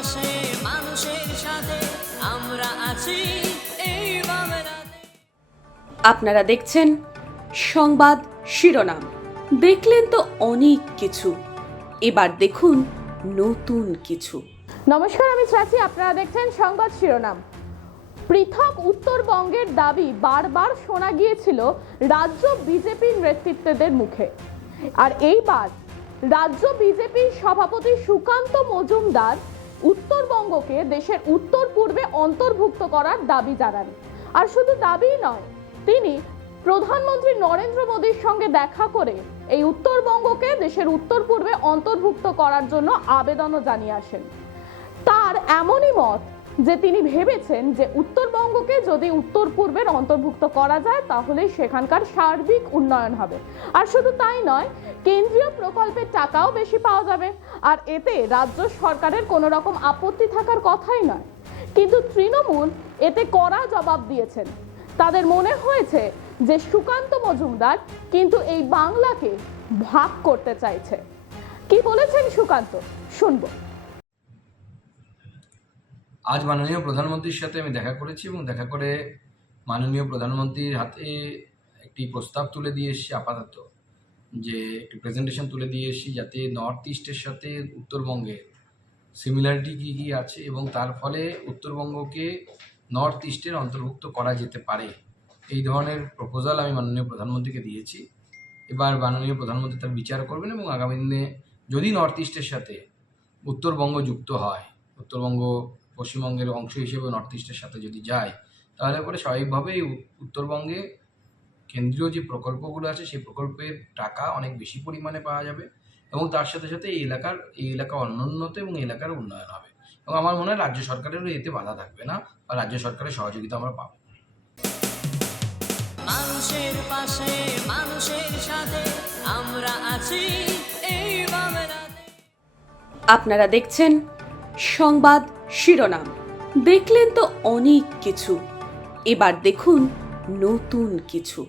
পাশে মানুষের সাথে আমরা আছি এই বাংলাতে। আপনারা দেখছেন সংবাদ শিরোনাম। দেখলেন তো অনেক কিছু, এবার দেখুন নতুন কিছু। নমস্কার, আমি চাচি। আপনারা দেখছেন সংবাদ শিরোনাম। পৃথক উত্তরবঙ্গের দাবি বারবার শোনা গিয়েছিল রাজ্য বিজেপির নেতৃত্বদের মুখে, আর এইবার রাজ্য বিজেপির সভাপতি সুকান্ত মজুমদার উত্তরবঙ্গকে দেশের উত্তর পূর্বে অন্তর্ভুক্ত করার দাবি জানান। আর শুধু দাবিই নয়, তিনি প্রধানমন্ত্রী নরেন্দ্র মোদীর সঙ্গে দেখা করে এই উত্তরবঙ্গকে দেশের উত্তর পূর্বে অন্তর্ভুক্ত করার জন্য আবেদনও জানিয়ে আসেন। তার এমনই মত যে তিনি ভেবেছেন যে উত্তরবঙ্গকে যদি উত্তর পূর্বের অন্তর্ভুক্ত করা যায় তাহলে সেখানকার সার্বিক উন্নয়ন হবে। আর শুধু তাই নয়, কেন্দ্রীয় প্রকল্পের টাকাও বেশি পাওয়া যাবে, আর এতে রাজ্য সরকারের কোনো রকম আপত্তি থাকার কথাই নয়। কিন্তু তৃণমূল এতে কড়া জবাব দিয়েছেন। তাদের মনে হয়েছে যে সুকান্ত মজুমদার কিন্তু এই বাংলাকে ভাগ করতে চাইছে। কি বলেছেন সুকান্ত, শুনবো। আজ মাননীয় প্রধানমন্ত্রীর সাথে আমি দেখা করেছি এবং দেখা করে মাননীয় প্রধানমন্ত্রীর হাতে একটি প্রস্তাব তুলে দিয়ে এসেছি। আপাতত যে একটি প্রেজেন্টেশন তুলে দিয়ে এসেছি, যাতে নর্থ ইস্টের সাথে উত্তরবঙ্গের সিমিলারিটি কী কী আছে এবং তার ফলে উত্তরবঙ্গকে নর্থ ইস্টের অন্তর্ভুক্ত করা যেতে পারে, এই ধরনের প্রপোজাল আমি মাননীয় প্রধানমন্ত্রীকে দিয়েছি। এবার মাননীয় প্রধানমন্ত্রী তার বিচার করবেন এবং আগামী দিনে যদি নর্থ ইস্টের সাথে উত্তরবঙ্গ যুক্ত হয়, উত্তরবঙ্গ পশ্চিমবঙ্গের অংশ হিসেবে নর্থ ইস্টের সাথে যদি যায়, তাহলে পরে স্বাভাবিকভাবেই উত্তরবঙ্গে কেন্দ্রীয় যে প্রকল্পগুলো আছে সেই প্রকল্পের টাকা অনেক বেশি পরিমাণে পাওয়া যাবে এবং তার সাথে সাথে এই এলাকা অনুন্নত এবং এই এলাকার উন্নয়ন হবে। এবং আমার মনে হয় রাজ্য সরকারেরও এতে বাধা থাকবে না, বা রাজ্য সরকারের সহযোগিতা আমরা পাবো। মানুষের পাশে মানুষের সাথে আমরা আছি এই বাংলাতে। আপনারা দেখছেন সংবাদ শিরোনাম। দেখলেন তো অনেক কিছু, এবার দেখুন নতুন কিছু।